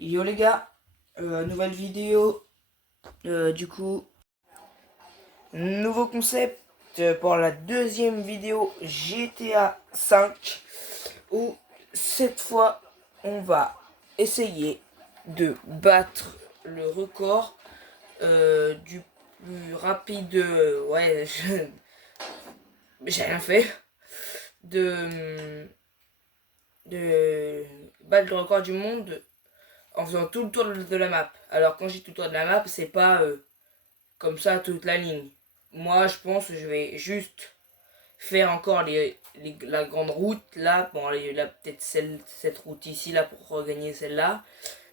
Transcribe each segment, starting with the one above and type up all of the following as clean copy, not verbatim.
Yo les gars, nouvelle vidéo, du coup, nouveau concept pour la deuxième vidéo GTA 5 où cette fois on va essayer de battre le record du plus rapide, ouais, j'ai rien fait, de battre le record du monde en faisant tout le tour de la map. Alors quand je dis tout le tour de la map, c'est pas comme ça toute la ligne. Moi je pense que je vais juste faire encore la grande route là. Bon, il y a peut-être cette route ici là pour regagner celle-là.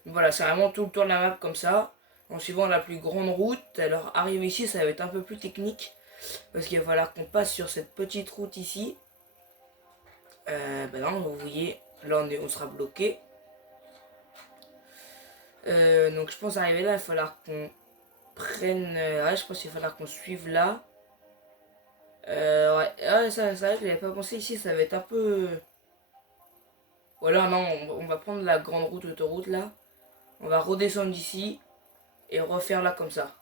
Voilà, c'est vraiment tout le tour de la map comme ça. En suivant la plus grande route. Alors arriver ici ça va être un peu plus technique. Parce qu'il va falloir qu'on passe sur cette petite route ici. Ben non, vous voyez, là on sera bloqué. Donc je pense arriver là, il va falloir qu'on prenne... ouais, je pense qu'il va falloir qu'on suive là. Ouais, ouais c'est vrai que j'avais pas pensé ici, ça va être un peu... Voilà, non, on va prendre la grande route, autoroute là. On va redescendre d'ici et refaire là comme ça.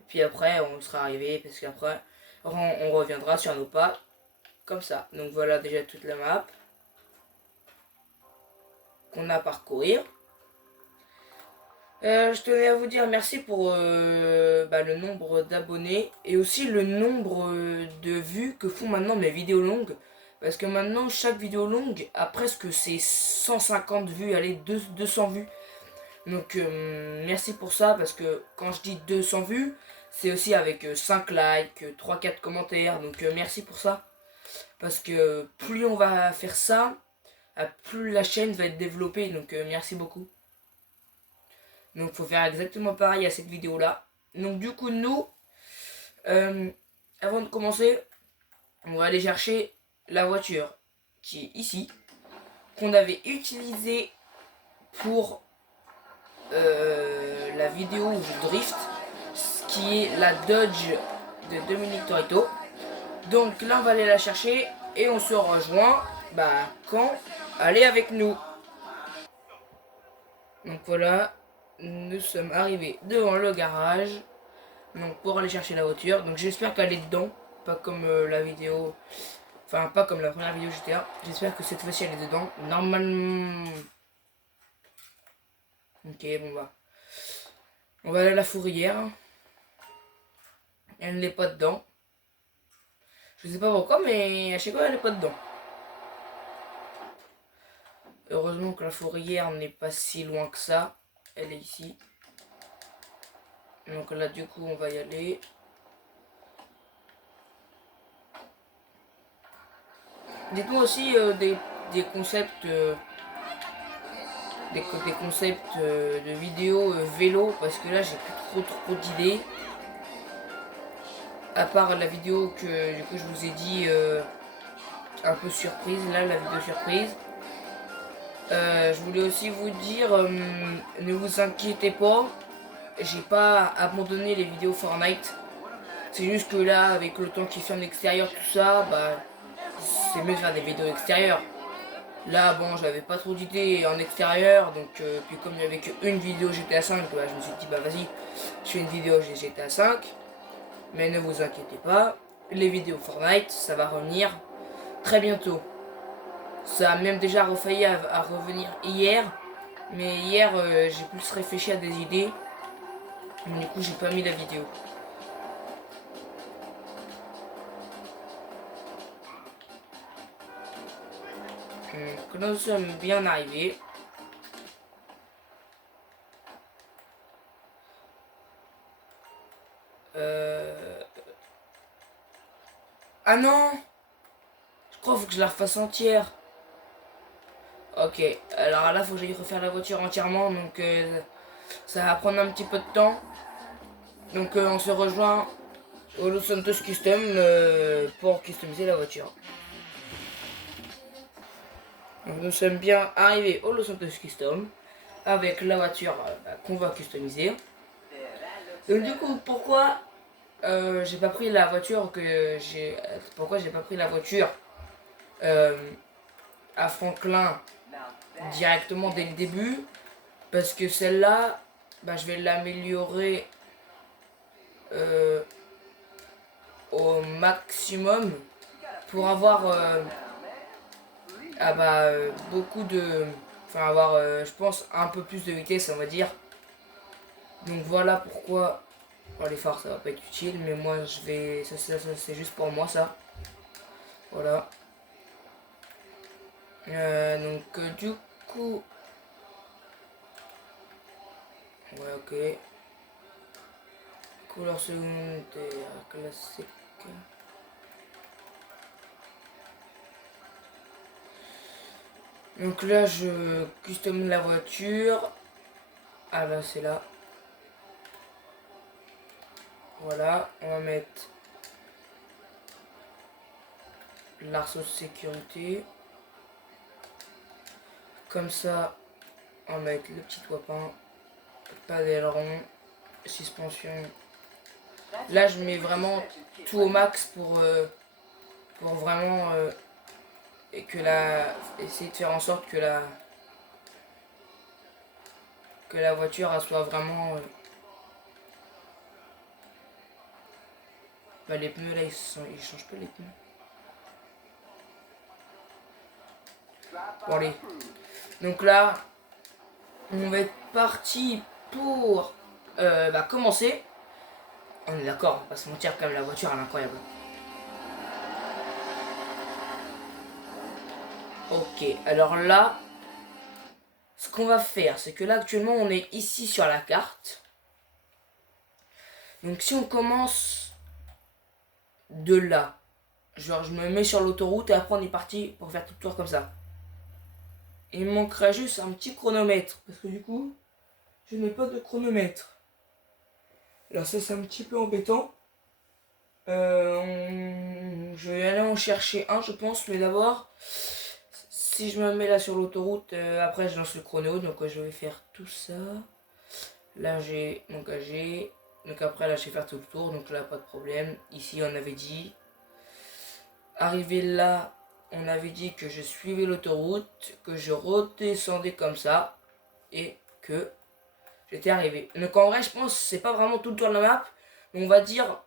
Et puis après, on sera arrivé parce qu'après, on reviendra sur nos pas comme ça. Donc voilà déjà toute la map qu'on a à parcourir. Je tenais à vous dire merci pour le nombre d'abonnés et aussi le nombre de vues que font maintenant mes vidéos longues. Parce que maintenant, chaque vidéo longue a presque ses 150 vues, allez, 200 vues. Donc merci pour ça, parce que quand je dis 200 vues, c'est aussi avec 5 likes, 3-4 commentaires. Donc merci pour ça. Parce que plus on va faire ça, plus la chaîne va être développée. Donc merci beaucoup. Donc faut faire exactement pareil à cette vidéo là. Donc du coup nous, avant de commencer, on va aller chercher la voiture qui est ici, qu'on avait utilisée pour la vidéo où je drift, qui est la Dodge de Dominique Toretto. Donc là on va aller la chercher et on se rejoint quand elle est avec nous. Donc voilà, nous sommes arrivés devant le garage. Donc pour aller chercher la voiture. Donc j'espère qu'elle est dedans. Pas comme la vidéo. Enfin pas comme la première vidéo GTA. J'espère que cette fois-ci elle est dedans. Normalement. Ok, bon bah. On va aller à la fourrière. Elle n'est pas dedans. Je sais pas pourquoi, mais à chaque fois elle n'est pas dedans. Heureusement que la fourrière n'est pas si loin que ça. Elle est ici. Donc là du coup on va y aller. Dites-moi aussi des concepts des concepts de vidéos vélo, parce que là j'ai plus trop d'idées, à part la vidéo que du coup je vous ai dit un peu surprise, là la vidéo surprise. Je voulais aussi vous dire, ne vous inquiétez pas, j'ai pas abandonné les vidéos Fortnite. C'est juste que là, avec le temps qui fait en extérieur, tout ça, c'est mieux de faire des vidéos extérieures. Là, bon, j'avais pas trop d'idées en extérieur, donc puis comme il n'y avait qu'une vidéo GTA 5, je me suis dit, vas-y, je fais une vidéo GTA 5. Mais ne vous inquiétez pas, les vidéos Fortnite, ça va revenir très bientôt. Ça a même déjà refailli à revenir hier, mais hier, j'ai plus réfléchi à des idées, du coup, j'ai pas mis la vidéo. Donc, nous sommes bien arrivés. Ah non! Je crois qu'il faut que je la refasse entière. Ok, alors là, faut que j'aille refaire la voiture entièrement, donc ça va prendre un petit peu de temps. Donc on se rejoint au Los Santos Custom pour customiser la voiture. Donc nous sommes bien arrivés au Los Santos Custom avec la voiture qu'on va customiser. Donc du coup, pourquoi j'ai pas pris la voiture que j'ai... Pourquoi j'ai pas pris la voiture à Franklin directement dès le début. Parce que celle-là, bah, je vais l'améliorer au maximum pour avoir beaucoup de... Enfin avoir, je pense, un peu plus de vitesse, on va dire. Donc voilà pourquoi... Oh, les phares, ça va pas être utile, mais moi, je vais... Ça c'est juste pour moi, ça. Voilà. Du coup... Ouais, ok. Couleur secondaire, classique. Donc là, je customise la voiture. Ah là, c'est là. Voilà, on va mettre l'arceau de sécurité. Comme ça, on va mettre le petit toit peint, pas d'aileron, suspension. Là, je mets vraiment tout au max pour vraiment et que essayer de faire en sorte que la voiture elle soit vraiment bah, les pneus là ils changent pas les pneus. Bon allez. Donc là on va être parti pour commencer. On est d'accord, on va pas se mentir quand même, la voiture elle est incroyable. Ok, alors là, ce qu'on va faire, c'est que là actuellement on est ici sur la carte. Donc si on commence de là, genre je me mets sur l'autoroute et après on est parti pour faire tout le tour comme ça. Il me manquerait juste un petit chronomètre, parce que du coup, je n'ai pas de chronomètre. Alors ça c'est un petit peu embêtant. Je vais aller en chercher un je pense, mais d'abord, si je me mets là sur l'autoroute, après je lance le chrono, donc je vais faire tout ça. Là j'ai donc AG, donc après là je vais faire tout le tour, donc là pas de problème. Ici on avait dit, arrivé là, on avait dit que je suivais l'autoroute, que je redescendais comme ça, et que j'étais arrivé. Donc en vrai je pense que c'est pas vraiment tout le tour de la map, mais on va dire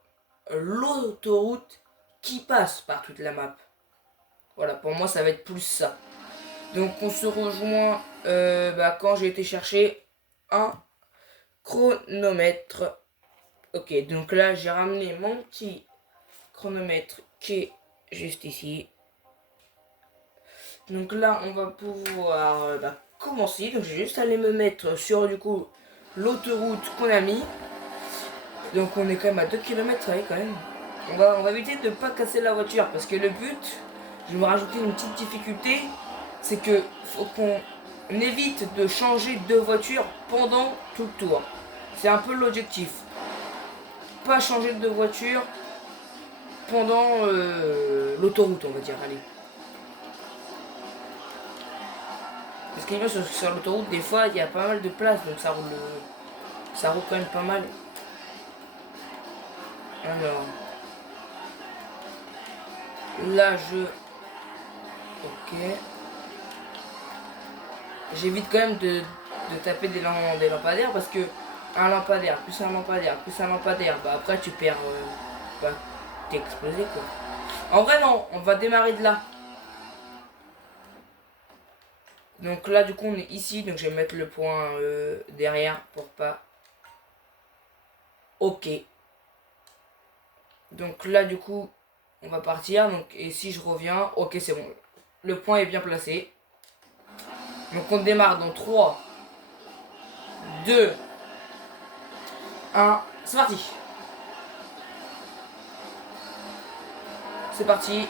l'autoroute qui passe par toute la map. Voilà, pour moi ça va être plus ça. Donc on se rejoint quand j'ai été chercher un chronomètre. Ok, donc là j'ai ramené mon petit chronomètre qui est juste ici. Donc là on va pouvoir commencer. Donc j'ai juste allé me mettre sur du coup l'autoroute qu'on a mis. Donc on est quand même à 2 km quand même. On va éviter de ne pas casser la voiture parce que le but, je vais me rajouter une petite difficulté, c'est que faut qu'on évite de changer de voiture pendant tout le tour. C'est un peu l'objectif. Pas changer de voiture pendant l'autoroute, on va dire, allez. Parce qu'il y a sur l'autoroute, des fois, il y a pas mal de place, donc ça roule quand même pas mal. Alors, là ok. J'évite quand même de taper des lampadaires parce que un lampadaire, plus un lampadaire, plus un lampadaire, bah après tu perds, t'es explosé quoi. En vrai non, on va démarrer de là. Donc là du coup on est ici, donc je vais mettre le point derrière pour pas. Ok. Donc là du coup on va partir, donc et si je reviens, ok c'est bon. Le point est bien placé. Donc on démarre dans 3, 2, 1, c'est parti. C'est parti.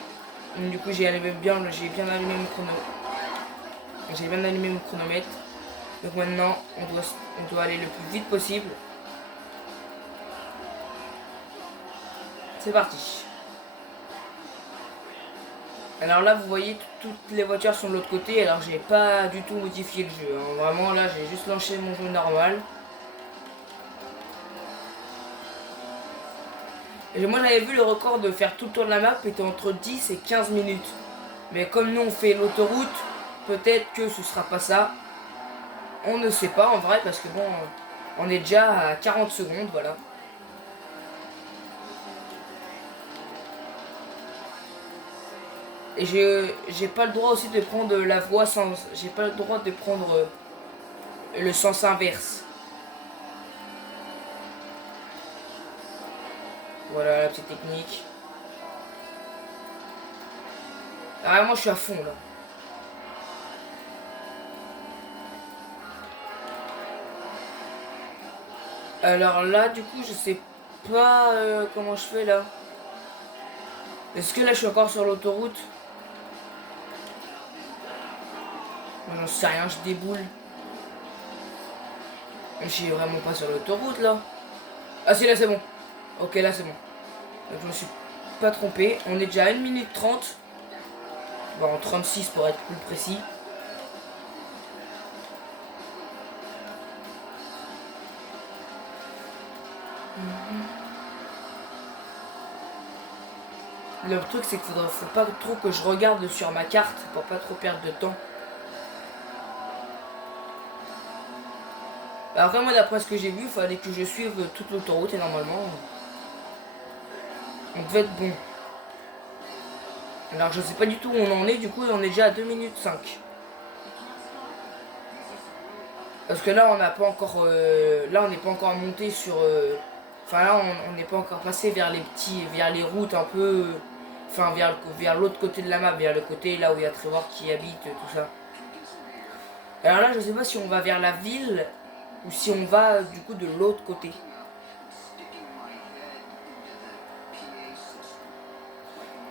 Du coup j'ai bien allumé mon chrono. J'ai bien allumé mon chronomètre. Donc maintenant on doit aller le plus vite possible. C'est parti. Alors là vous voyez toutes les voitures sont de l'autre côté. Alors j'ai pas du tout modifié le jeu, hein. Vraiment là j'ai juste lancé mon jeu normal. Et moi j'avais vu le record de faire tout le tour de la map était entre 10 et 15 minutes. Mais comme nous on fait l'autoroute, peut-être que ce sera pas ça. On ne sait pas en vrai parce que bon, on est déjà à 40 secondes, voilà. Et j'ai pas le droit aussi de prendre la voie sans... J'ai pas le droit de prendre le sens inverse. Voilà la petite technique. Ah, moi je suis à fond là. Alors là, du coup, je sais pas comment je fais là. Est-ce que là je suis encore sur l'autoroute? J'en sais rien, je déboule. Je suis vraiment pas sur l'autoroute là. Ah si, là c'est bon. Ok, là c'est bon. Donc je me suis pas trompé. On est déjà à 1 minute 30. Bon, 36 pour être plus précis. Le truc c'est qu'il faut pas trop que je regarde sur ma carte pour pas trop perdre de temps. Après moi d'après ce que j'ai vu, il fallait que je suive toute l'autoroute et normalement on devait être bon. Alors je sais pas du tout où on en est, du coup on est déjà à 2 minutes 5. Parce que là on n'a pas encore là on n'est pas encore monté sur enfin là on n'est pas encore passé vers les routes un peu enfin vers l'autre côté de la map, vers le côté là où il y a Trevor qui habite, tout ça. Alors là je sais pas si on va vers la ville ou si on va du coup de l'autre côté.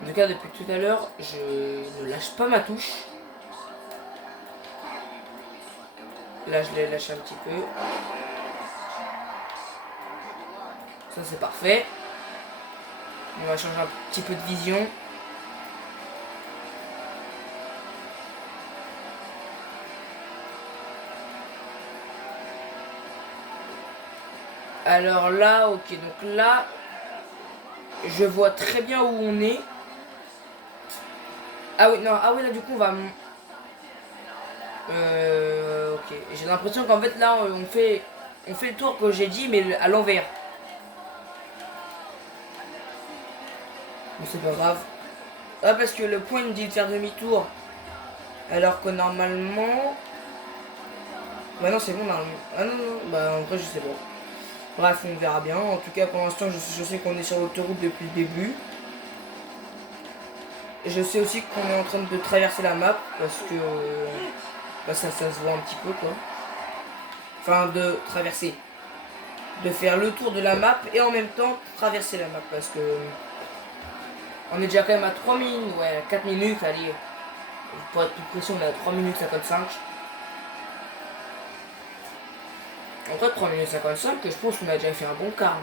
En tout cas depuis tout à l'heure je ne lâche pas ma touche. Là je l'ai lâché un petit peu. Ça c'est parfait. On va changer un petit peu de vision. Alors là, ok, donc là, je vois très bien où on est. Ah oui, non, ah oui, là du coup on va... ok, j'ai l'impression qu'en fait là on fait le tour que j'ai dit mais à l'envers. Mais c'est pas grave. Ah parce que le point me dit de faire demi-tour. Alors que normalement... Bah non c'est bon normalement. Ah non non, bah en vrai je sais pas. Bref on verra bien. En tout cas pour l'instant je sais qu'on est sur l'autoroute depuis le début. Je sais aussi qu'on est en train de traverser la map parce que bah ça se voit un petit peu quoi. Enfin de traverser. De faire le tour de la map et en même temps traverser la map parce que on est déjà quand même à 3 minutes, ouais 4 minutes, allez. Pour être plus précis on est à 3 minutes 55. En fait 3 minutes 55 que je pense qu'on a déjà fait un bon quart.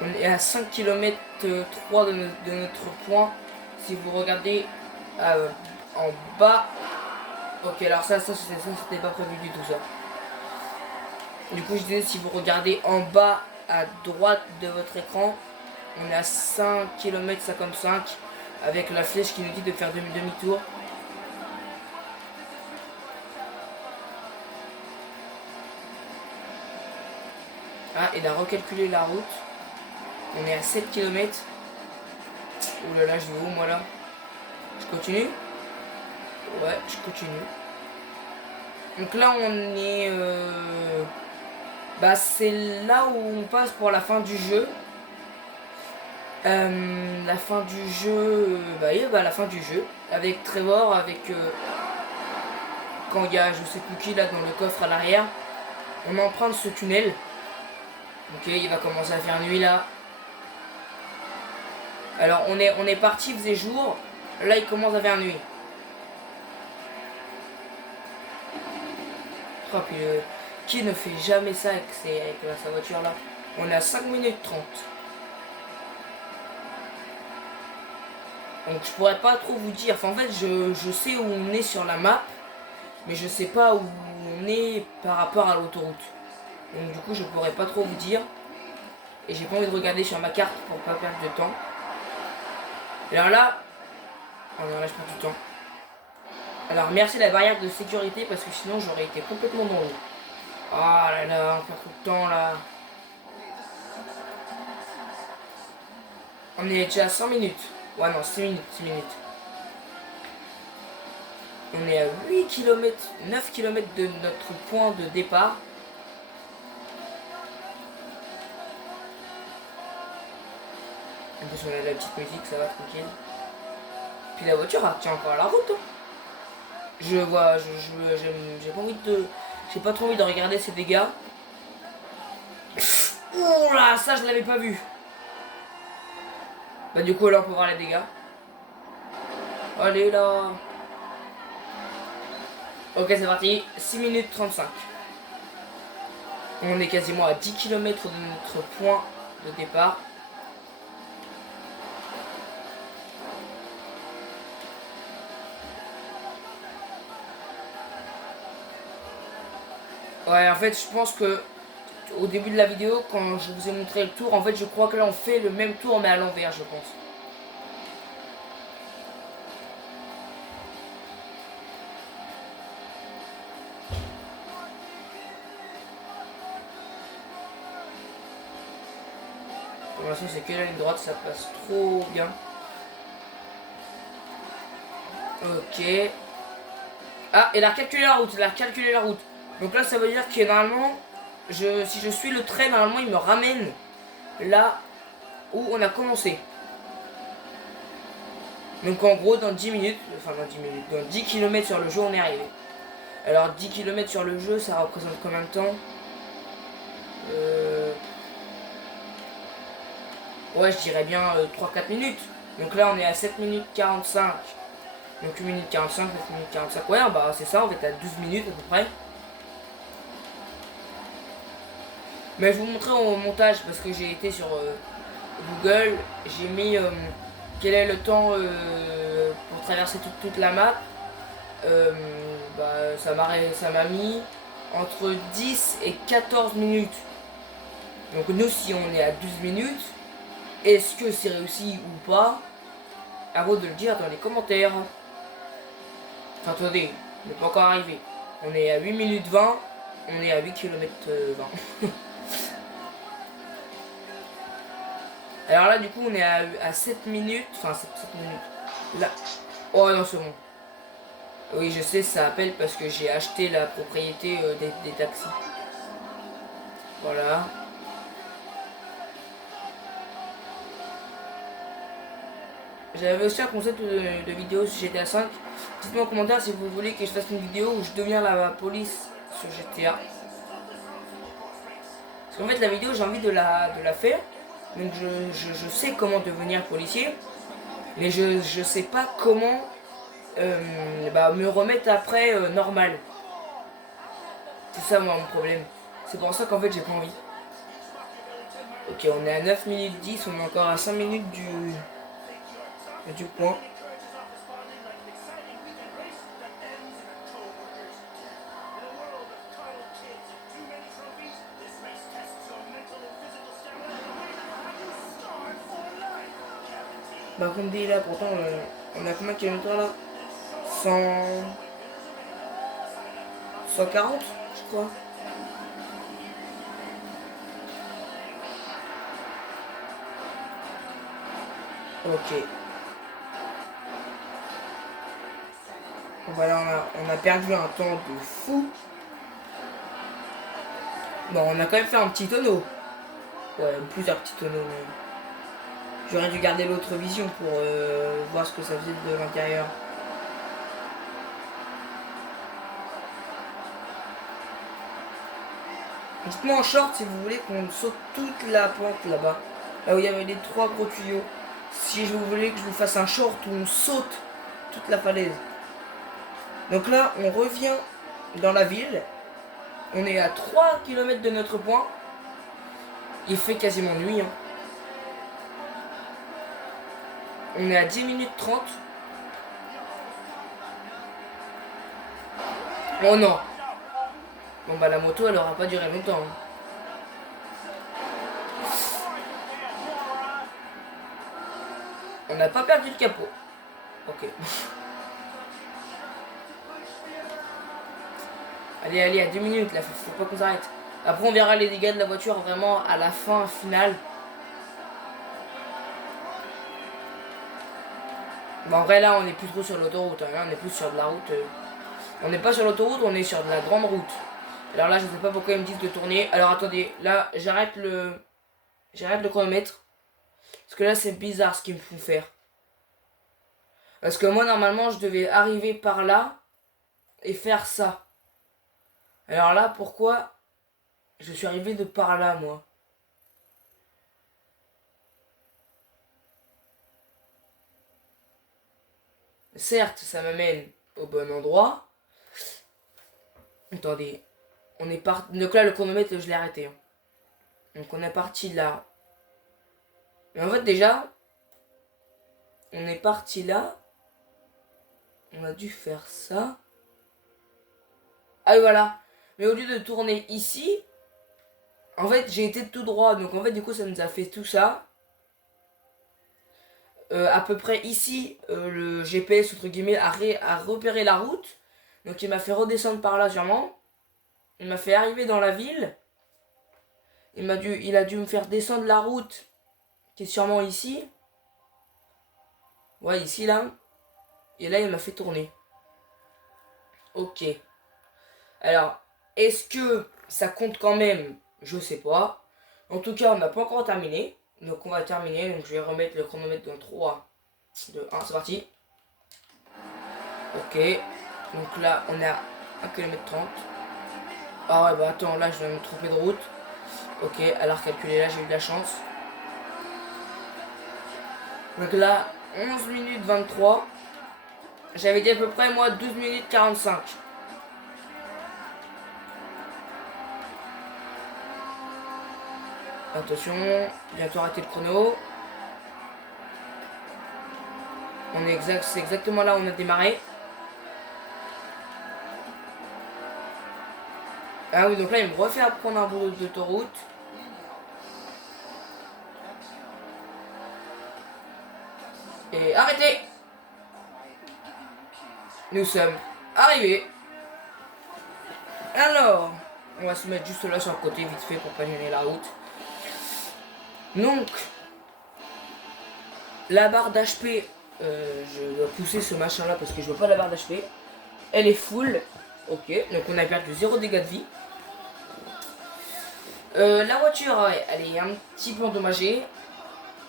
On est à 5 km 3 de notre point. Si vous regardez en bas. Ok, alors ça c'était pas prévu du tout ça. Du coup je disais si vous regardez en bas à droite de votre écran, on est à 5 km 55 avec la flèche qui nous dit de faire demi-tour. Ah, il a recalculé la route. On est à 7 km. Ouh là là, je vais où moi là? Je continue? Ouais, je continue. Donc là, on est... Bah, c'est là où on passe pour la fin du jeu. La fin du jeu... bah, la fin du jeu. Avec Trevor, avec... quand il y a je sais plus qui là dans le coffre à l'arrière. On emprunte ce tunnel. Ok, il va commencer à faire nuit là. Alors on est parti, il faisait jour. Là il commence à faire nuit. Oh, puis, qui ne fait jamais ça avec sa voiture là? On est à 5 minutes 30. Donc je pourrais pas trop vous dire. Enfin, en fait je sais où on est sur la map. Mais je sais pas où on est par rapport à l'autoroute. Donc du coup je pourrais pas trop vous dire. Et j'ai pas envie de regarder sur ma carte pour pas perdre de temps. Alors là... Oh non, là je perds du temps. Alors merci la barrière de sécurité parce que sinon j'aurais été complètement dans l'eau. Ah là là, on perd tout le temps là. On est déjà à 100 minutes. Ouais non, 6 minutes, 6 minutes. On est à 8 km, 9 km de notre point de départ. En plus on a de la petite musique, ça va tranquille. Puis la voiture elle tient encore à la route. Hein. J'ai pas envie de... J'ai pas trop envie de regarder ces dégâts. Ouh là, ça je l'avais pas vu. Bah du coup là on peut voir les dégâts. Allez là. Ok c'est parti, 6 minutes 35. On est quasiment à 10 km de notre point de départ. Ouais en fait je pense que au début de la vidéo quand je vous ai montré le tour, en fait je crois que là on fait le même tour mais à l'envers je pense. Pour l'instant c'est que la ligne droite, ça passe trop bien. Ok. Ah, elle a recalculé la route, elle a recalculé la route. Donc là ça veut dire que normalement, si je suis le trait, normalement il me ramène là où on a commencé. Donc en gros dans 10 minutes, enfin dans 10 minutes, dans 10 km sur le jeu on est arrivé. Alors 10 km sur le jeu ça représente combien de temps? Ouais je dirais bien 3-4 minutes. Donc là on est à 7 minutes 45. Donc 1 minute 45, 9 minutes 45. Ouais bah c'est ça, on est à 12 minutes à peu près. Mais je vais vous montrer au montage parce que j'ai été sur Google. J'ai mis quel est le temps pour traverser toute la map. Bah, ça m'a mis entre 10 et 14 minutes. Donc nous si on est à 12 minutes, est-ce que c'est réussi ou pas? À vous de le dire dans les commentaires. Enfin, attendez, on n'est pas encore arrivé. On est à 8 minutes 20, on est à 8 km 20. Alors là, du coup, on est à 7 minutes. Enfin, 7 minutes. Là. Oh non, c'est bon. Oui, je sais, ça appelle parce que j'ai acheté la propriété des taxis. Voilà. J'avais aussi un concept de vidéo sur GTA 5. Dites-moi en commentaire si vous voulez que je fasse une vidéo où je deviens la police sur GTA. Parce qu'en fait, la vidéo, j'ai envie de la faire. Donc je sais comment devenir policier. Mais je sais pas comment me remettre après normal. C'est ça moi mon problème. C'est pour ça qu'en fait j'ai pas envie. Ok, on est à 9 minutes 10, on est encore à 5 minutes du point. Bah comme dit là, pourtant on a combien de kilomètres là? 140 je crois. Ok. Voilà, on a perdu un temps de fou. Bon, on a quand même fait un petit tonneau. Ouais, plusieurs petits tonneaux. J'aurais dû garder l'autre vision pour voir ce que ça faisait de l'intérieur. Dites-moi en short si vous voulez qu'on saute toute la pente là-bas. Là où il y avait les 3 gros tuyaux. Si vous voulez que je vous fasse un short où on saute toute la falaise. Donc là, on revient dans la ville. On est à 3 km de notre point. Il fait quasiment nuit. Hein. On est à 10 minutes 30. Oh non. Bon bah la moto elle aura pas duré longtemps. Hein. On n'a pas perdu le capot. Ok. Allez, allez, à 2 minutes là, faut pas qu'on s'arrête. Après, on verra les dégâts de la voiture vraiment à la fin finale. Bon, en vrai, là, on est plus trop sur l'autoroute. Hein. Là, on est plus sur de la route. On n'est pas sur l'autoroute, on est sur de la grande route. Alors là, je sais pas pourquoi ils me disent de tourner. Alors attendez, là, j'arrête le chronomètre. Parce que là, c'est bizarre ce qu'ils me font faire. Parce que moi, normalement, je devais arriver par là et faire ça. Alors là, pourquoi je suis arrivé de par là, moi? Certes, ça m'amène au bon endroit. Attendez, on est parti. Donc là, le chronomètre, je l'ai arrêté. Hein. Donc on est parti là. Mais en fait, déjà, on est parti là. On a dû faire ça. Ah oui, voilà. Mais au lieu de tourner ici, en fait, j'ai été tout droit. Donc en fait, du coup, ça nous a fait tout ça. À peu près ici, le GPS, entre guillemets, a repéré la route. Donc il m'a fait redescendre par là, sûrement. Il m'a fait arriver dans la ville. Il a dû me faire descendre la route, qui est sûrement ici. Ouais, ici, là. Et là, il m'a fait tourner. Ok. Alors, est-ce que ça compte quand même? Je sais pas. En tout cas, on n'a pas encore terminé. Donc, on va terminer. Donc, je vais remettre le chronomètre dans 3, 2, 1. C'est parti. Ok. Donc là, on est à 1 km 30. Ah ouais, bah attends, là, je vais me tromper de route. Ok, alors calculer là, j'ai eu de la chance. Donc là, 11 minutes 23. J'avais dit à peu près, moi, 12 minutes 45. Attention, bientôt arrêter le chrono. C'est exactement là où on a démarré. Ah oui, donc là, il me refait apprendre un bout d'autoroute. Et arrêtez! Nous sommes arrivés. Alors, on va se mettre juste là sur le côté, vite fait, pour pas gêner la route. Donc, la barre d'HP, je dois pousser ce machin là parce que je veux pas la barre d'HP. Elle est full. Ok, donc on a perdu 0 dégâts de vie. La voiture, ouais, elle est un petit peu endommagée.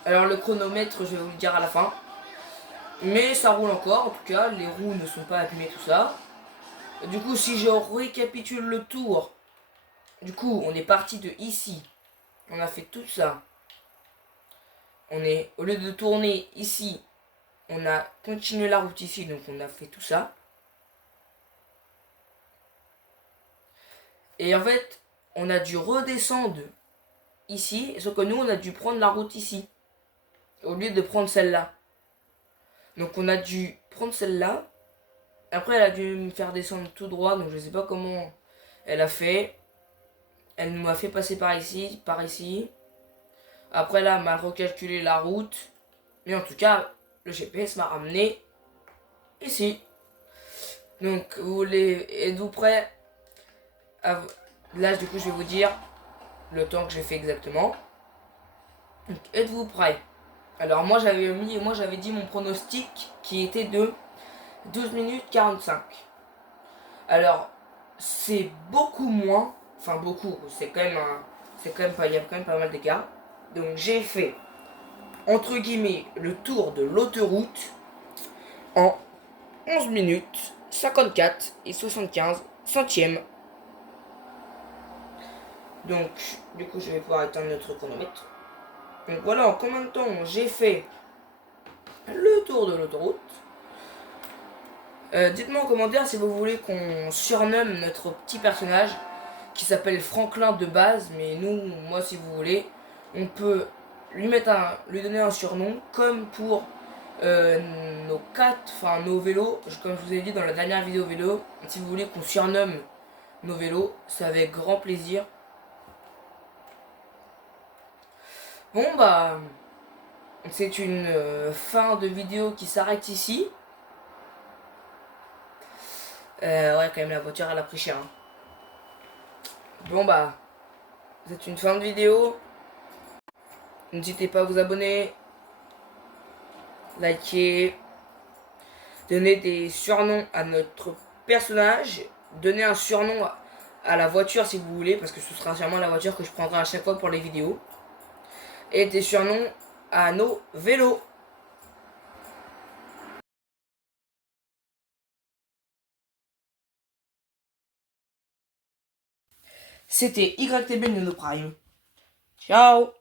Alors le chronomètre, je vais vous le dire à la fin. Mais ça roule encore, en tout cas, les roues ne sont pas abîmées, tout ça. Du coup, si je récapitule le tour, du coup, on est parti de ici. On a fait tout ça. Au lieu de tourner ici, on a continué la route ici, donc on a fait tout ça. Et en fait, on a dû redescendre ici, sauf que nous, on a dû prendre la route ici, au lieu de prendre celle-là. Donc on a dû prendre celle-là. Après, elle a dû me faire descendre tout droit, donc je sais pas comment elle a fait. Elle m'a fait passer par ici, par ici. Après là, elle m'a recalculé la route. Mais en tout cas, le GPS m'a ramené ici. Donc, êtes-vous prêts à... Là, du coup, je vais vous dire le temps que j'ai fait exactement. Donc, êtes-vous prêts? Alors, moi, j'avais dit mon pronostic qui était de 12 minutes 45. Alors, c'est beaucoup moins. Enfin, beaucoup. Il y a quand même pas mal d'écart. Donc, j'ai fait, entre guillemets, le tour de l'autoroute en 11 minutes 54 et 75 centièmes. Donc, du coup, je vais pouvoir éteindre notre chronomètre. Donc voilà en combien de temps j'ai fait le tour de l'autoroute. Dites-moi en commentaire si vous voulez qu'on surnomme notre petit personnage qui s'appelle Franklin de base, mais moi si vous voulez, on peut lui donner un surnom comme pour nos vélos, comme je vous ai dit dans la dernière vidéo vélo. Si vous voulez qu'on surnomme nos vélos, c'est avec grand plaisir. Bon bah, c'est une fin de vidéo qui s'arrête ici. Ouais, quand même, la voiture, elle a pris cher. Hein. Bon, bah, c'est une fin de vidéo. N'hésitez pas à vous abonner, liker, donner des surnoms à notre personnage, donner un surnom à la voiture si vous voulez, parce que ce sera sûrement la voiture que je prendrai à chaque fois pour les vidéos. Et des surnoms à nos vélos. C'était YTB Nano Prime. Ciao!